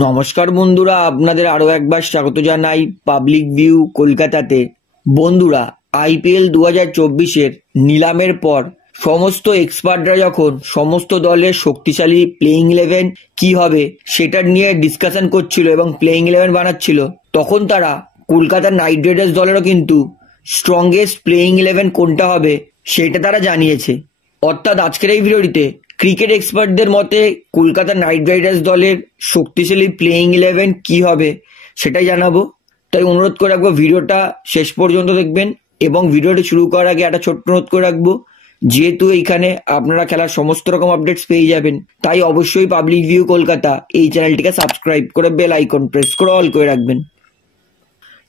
নমস্কার বন্ধুরা, আপনাদের আরো একবার স্বাগত জানাই পাবলিক ভিউ কলকাতাতে। বন্ধুরা, আইপিএল 2024-এর নিলামের পর সমস্ত এক্সপার্টরা যখন সমস্ত দলের শক্তিশালী প্লেইং ইলেভেন কি হবে সেটা নিয়ে ডিসকাশন করছিল এবং প্লেইং ইলেভেন বানাচ্ছিল, তখন তারা কলকাতা নাইট রাইডার্স দলেরও কিন্তু স্ট্রংগেস্ট প্লেইং ইলেভেন কোনটা হবে সেটা তারা জানিয়েছে। অর্থাৎ আজকের এই ভিডিওটিতে ক্রিকেট এক্সপার্টদের মতে কলকাতা নাইট রাইডার্স দলের শক্তিশালী প্লেইং ইলেভেন কি হবে সেটাই জানাবো। তাই অনুরোধ করে রাখবো ভিডিওটা শেষ পর্যন্ত দেখবেন, এবং ভিডিওটি শুরু করার আগে একটা ছোট্ট অনুরোধ করে রাখবো, যেহেতু এইখানে আপনারা খেলার সমস্ত রকম আপডেটস পেয়ে যাবেন, তাই অবশ্যই পাবলিক ভিউ কলকাতা এই চ্যানেলটিকে সাবস্ক্রাইব করে বেল আইকন প্রেস করে অল করে রাখবেন।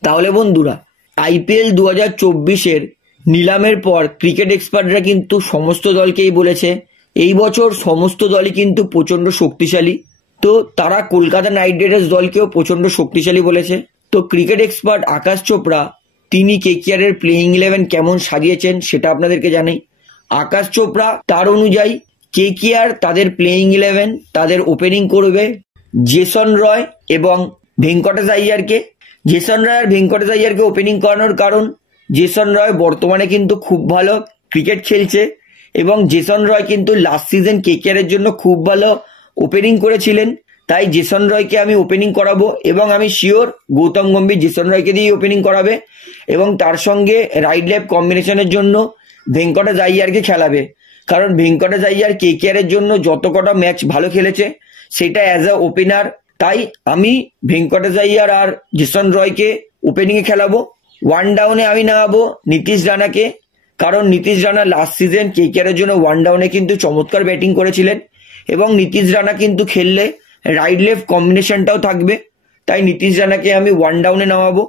তাহলে বন্ধুরা, আইপিএল 2024-এর নিলামের পর ক্রিকেট এক্সপার্টরা কিন্তু সমস্ত দলকেই বলেছে এই বছর সমস্ত দলই কিন্তু প্রচন্ড শক্তিশালী। তো তারা কলকাতা নাইট রাইডার্স দলকেও প্রচন্ড শক্তিশালী বলেছে। তো ক্রিকেট এক্সপার্ট আকাশ চোপড়া তিনি কেকেআর এর প্লেইং ইলেভেন কেমন সাজিয়েছেন সেটা আপনাদেরকে জানাই। আকাশ চোপড়া তার অনুযায়ী কেকেআর তাদের প্লেইং ইলেভেন তাদের ওপেনিং করবে জেসন রয় এবং ভেঙ্কটেশ আইয়ারকে। জেসন রয় আর ভেঙ্কটেশ আইয়ারকে ওপেনিং করানোর কারণ, জেসন রয় বর্তমানে কিন্তু খুব ভালো ক্রিকেট খেলছে এবং জেসন রয় কিন্তু লাস্ট সিজন কেকেআর এর জন্য খুব ভালো ওপেনিং করেছিলেন। তাই জেসন রয়কে আমি ওপেনিং করাবো এবং আমি শিওর গৌতম গম্ভীর জেসন রয়কে দিয়ে ওপেনিং করাবে এবং তার সঙ্গে রাইট লেফট কম্বিনেশনের জন্য ভেঙ্কটেশ আইয়ারকে খেলাবে। কারণ ভেঙ্কটেশ আইয়ার কেকেআর এর জন্য যত কটা ম্যাচ ভালো খেলেছে সেটা অ্যাজ আ ওপেনার, তাই আমি ভেঙ্কটেশ আইয়ার আর জেসন রয়কে ওপেনিংয়ে খেলাবো। ওয়ান ডাউনে আমি নামাবো নীতিশ রানাকে, কারণ Nitish Rana last season KKR এর জন্য ওয়ান ডাউনে কিন্তু চমৎকার ব্যাটিং করেছিলেন এবং নীতিশ রানা কিন্তু খেললে রাইট লেফট কম্বিনেশনটাও থাকবে, তাই নীতিশ রানাকে আমি ওয়ান ডাউনে নামাবো।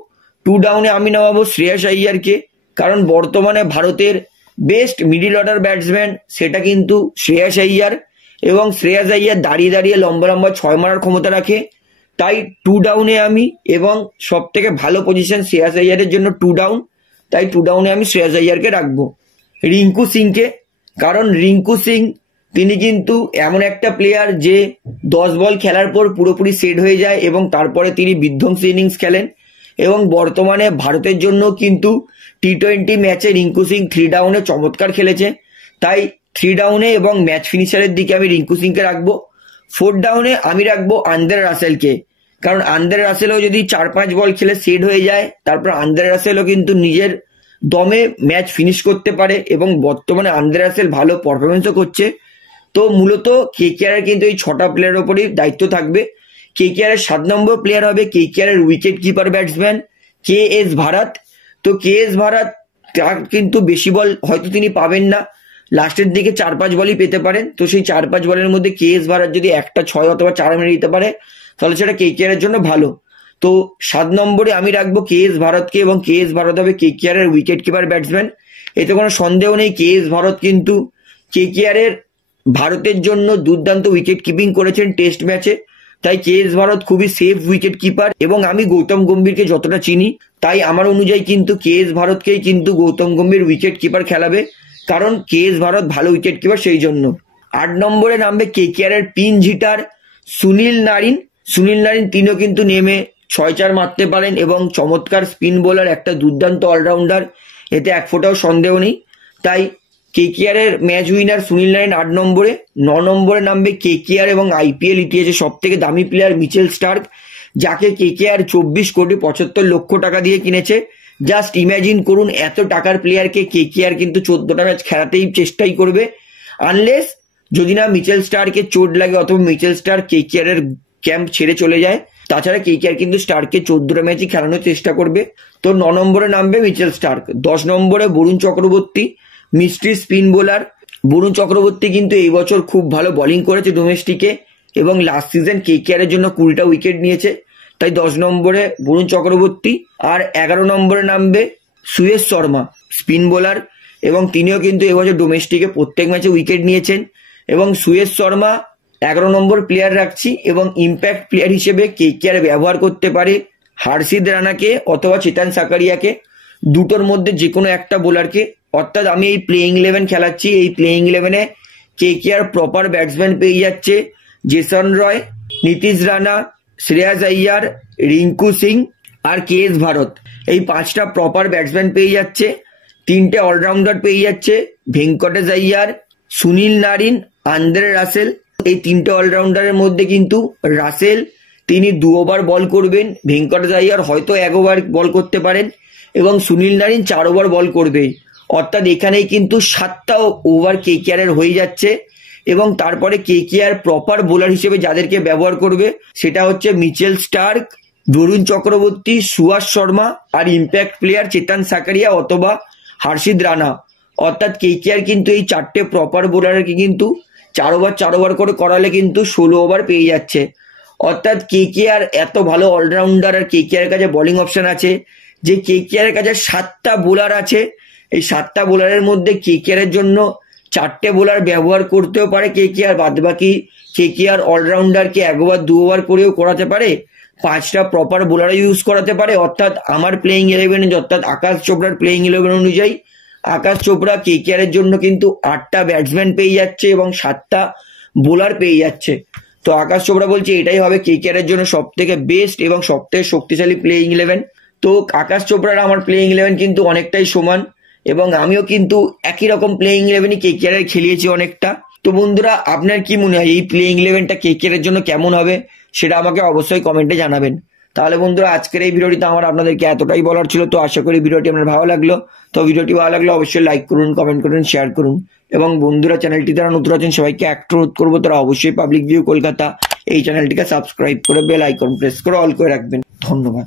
টু ডাউনে আমি নামাবো শ্রেয়াস আইয়ারকে, কারণ বর্তমানে ভারতের বেস্ট মিডিল অর্ডার ব্যাটসম্যান সেটা কিন্তু শ্রেয়াস আইয়ার, এবং শ্রেয়াস আইয়ার দাঁড়িয়ে দাঁড়িয়ে লম্বা লম্বা ছয় মারার ক্ষমতা রাখে। তাই টু ডাউনে আমি, এবং সব থেকে ভালো পজিশন শ্রেয়াস আইয়ারের জন্য টু ডাউন, তাই টু ডাউনে আমি শ্রেয়াস আইয়ারকে রাখবো। রিঙ্কু সিংকে, কারণ রিঙ্কু সিং তিনি কিন্তু এমন একটা প্লেয়ার যে 10 বল খেলার পর পুরোপুরি সেট হয়ে যায় এবং তারপরে তিনি বিধ্বংসী ইনিংস খেলেন, এবং বর্তমানে ভারতের জন্য কিন্তু টি-20 ম্যাচে রিঙ্কু সিং 3 ডাউনে চমৎকার খেলেছে। তাই 3 ডাউনে এবং ম্যাচ ফিনিশারের দিকে আমি রিঙ্কু সিংকে রাখবো। 4 ডাউনে আমি রাখবো আন্দ্রে রাসেলকে, কারণ আন্দ্রে রাসেলও যদি 4-5 বল খেলে সেট হয়ে যায়, তারপর আন্দ্রে রাসেলও কিন্তু নিজের দমে ম্যাচ ফিনিশ করতে পারে এবং বর্তমানে আন্দ্রে রাসেল ভালো পারফরমেন্সও করছে। তো মূলত কেকেআর এর কিন্তু এই 6টা প্লেয়ারের উপরই দায়িত্ব থাকবে। কেকেআর এর 7 নম্বর প্লেয়ার হবে কেকেআর এর উইকেট কিপার ব্যাটসম্যান কে.এস. ভারাত। তো কে.এস. ভারাত তার কিন্তু বেশি বল হয়তো তিনি পাবেন না, লাস্টের দিকে 4-5 বলই পেতে পারেন। তো সেই 4-5 বলের মধ্যে কে.এস. ভারাত যদি একটা 6 অথবা 4 মেরে দিতে পারে তাহলে সেটা কেকেআর এর জন্য ভালো। তো 7 নম্বরে আমি রাখবো কে.এস. ভারতকে, এবং কে.এস. ভারত হবে কেকেআর এর উইকেট কিপার ব্যাটসম্যান। এতে কোনো সন্দেহ নেই কে.এস. ভারত কিন্তু কেকেআর এর ভারতের জন্য দুর্দান্ত উইকেট কিপিং করেছেন টেস্ট ম্যাচে, তাই কে.এস. ভারত খুবই সেফ উইকেট কিপার। এবং আমি গৌতম গম্ভীরকে যতটা চিনি, তাই আমার অনুযায়ী কিন্তু কে.এস. ভারতকেই কিন্তু গৌতম গম্ভীর উইকেট কিপার খেলাবে, কারণ কে.এস. ভারত ভালো উইকেট কিপার সেই জন্য। 8 নম্বরে নামবে কেকেআর এর পিন হিটার সুনীল নারিন। সুনীল নারিন তিনিও কিন্তু নেমে 6-4 মারতে পারেন এবং চমৎকার স্পিন বোলার, একটা দুর্দান্ত অলরাউন্ডার, এতে এক ফোঁটাও সন্দেহ নেই। তাই কেকেআর এর ম্যাচ উইনার সুনীল নারিন 8 নম্বরে। 9 নম্বরে নামবে কেকেআর এবং আইপিএল ইতিহাসে সব থেকে দামি প্লেয়ার মিচেল স্টার্ক, যাকে কেকেআর 24,75,00,000 টাকা দিয়ে কিনেছে। জাস্ট ইম্যাজিন করুন, এত টাকার প্লেয়ারকে কেকেআর কিন্তু 14টা ম্যাচ খেলাতেই চেষ্টাই করবে, আনলেস যদি না মিচেল স্টার্কের চোট লাগে অথবা মিচেল স্টার্ক কেকেআর এর ক্যাম্প ছেড়ে চলে যায়। তাছাড়া কেকেআর কিন্তু স্টার্ককে 14টা ম্যাচই খেলানোর চেষ্টা করবে। তো 9 নম্বরে নামবে মিচেল স্টার্ক। 10 নম্বরে Varun Chakravarthy, mystery spin bowler. Varun Chakravarthy কিন্তু এই বছর খুব ভালো বোলিং করেছে ডোমেস্টিকে এবং লাস্ট সিজন কেকেআর এর জন্য 20টা উইকেট নিয়েছে, তাই 10 নম্বরে বরুণ চক্রবর্তী। আর 11 নম্বরে নামবে সুয়েশ শর্মা, স্পিন বোলার, এবং তিনিও কিন্তু এবছর ডোমেস্টিকে প্রত্যেক ম্যাচে উইকেট নিয়েছেন। এবং সুয়েশ শর্মা 11 নম্বর প্লেয়ার রাখছি, এবং ইম্প্যাক্ট প্লেয়ার হিসেবে কেকেআর ব্যবহার করতে পারে হার্ষিদ রানাকে অথবা চেতন সাকারিয়াকে, দুটোর মধ্যে যে কোনো একটা বোলারকে। অর্থাৎ আমি এই প্লেইং ইলেভেন খেলাচ্ছি, এই প্লেইং ইলেভেনে কেকেআর প্রপার ব্যাটসম্যান পেয়ে যাচ্ছে জেসন রয়, নীতিশ রানা, শ্রেয়াস আইয়ার, রিঙ্কু সিং আর কেএস ভারত, এই 5টা প্রপার ব্যাটসম্যান পেয়ে যাচ্ছে। 3টে অলরাউন্ডার পেয়ে যাচ্ছে, ভেঙ্কটেশ আইয়ার, সুনীল নারিন, আন্দ্রে রাসেল। এই 3টে অলরাউন্ডারের মধ্যে কিন্তু রাসেল তিনি 2 ওভার বল করবেন, ভেঙ্কটেশ আইয়ার হয়তো 1 ওভার বল করতে পারেন এবং সুনীল নারিন 4 ওভার বল করবে। অর্থাৎ এখানেই কিন্তু 7টা ওভার কেকেআর এর হয়ে যাচ্ছে এবং তারপরে কেকেআর প্রপার বোলার হিসেবে যাদেরকে ব্যবহার করবে সেটা হচ্ছে মিচেল স্টার্ক, বরুণ চক্রবর্তী, সুয়াস শর্মা আর ইম্প্যাক্ট প্লেয়ার চেতন সাকারিয়া অথবা হর্ষিত রানা। অর্থাৎ কেকেআর কিন্তু এই 4টে প্রপার বোলারকে কিন্তু 4 ওভার করে করালে কিন্তু 16 ওভার পেয়ে যাচ্ছে। অর্থাৎ কেকেআর এত ভালো অলরাউন্ডার আর কেকেআর কাছে বোলিং অপশন আছে যে কেকেআর কাছে 7টা বোলার আছে। এই 7টা বোলারের মধ্যে কেকেআর এর জন্য 4টে বোলার ব্যবহার করতেও পারে কেকেআর, বাদ বাকি কেকেআর অলরাউন্ডারকে 1 ওভার 2 ওভার করেও করাতে পারে, 5টা প্রপার বোলারও ইউজ করাতে পারে। অর্থাৎ আমার প্লেইং 11 অর্থাৎ আকাশ চোপড়ার প্লেইং 11 অনুযায়ী আকাশ চোপড়া কেকেআর এর জন্য কিন্তু 8টা ব্যাটসম্যান পেয়ে যাচ্ছে এবং 7টা বোলার পেয়ে যাচ্ছে। তো আকাশ চোপড়া বলছে এটাই হবে কেকেআর এর জন্য সব থেকে বেস্ট এবং সব থেকে শক্তিশালী প্লেইং 11। তো আকাশ চোপড়ার আমার প্লেইং 11 কিন্তু অনেকটাই সমান এবং আমিও কিন্তু একই রকম প্লেইং 11ই কেকেআর এর খেলিয়েছি অনেকটা। তো বন্ধুরা, আপনার কি মনে হয় এই প্লেইং 11টা কেকেআর এর জন্য কেমন হবে সেটা আমাকে অবশ্যই কমেন্টে জানাবেন। তাহলে বন্ধুরা, আজকের এই ভিডিওটিতে আমার আপনাদেরকে এতটাই বলার ছিল। তো আশা করি ভিডিওটি আপনার ভালো লাগলো। তো ভিডিওটি ভালো লাগলে অবশ্যই লাইক করুন, কমেন্ট করুন, শেয়ার করুন এবং বন্ধুরা চ্যানেলটি যারা নতুন আছেন সবাইকে একটা অনুরোধ করবো তারা অবশ্যই পাবলিক ভিউ কলকাতা এই চ্যানেলটিকে সাবস্ক্রাইব করে বেল আইকন প্রেস করে অল করে রাখবেন। ধন্যবাদ।